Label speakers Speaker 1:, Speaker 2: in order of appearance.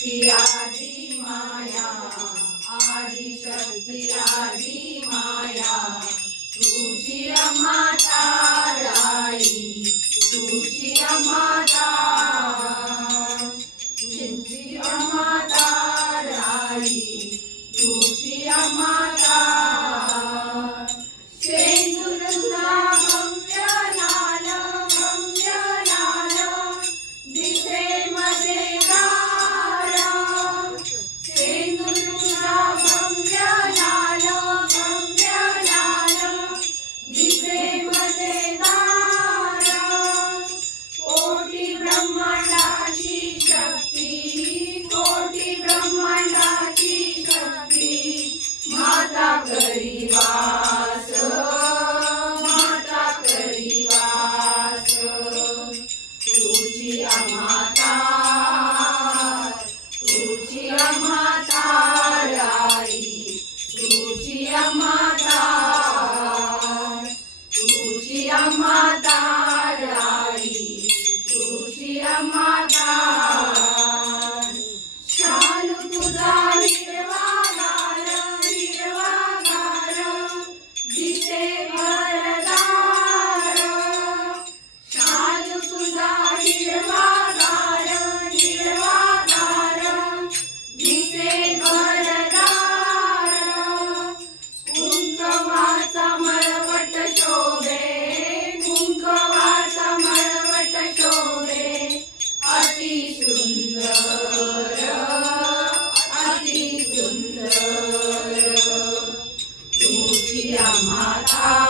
Speaker 1: आदि माया आदि शक्ती माया. तुझी माता राई तू माता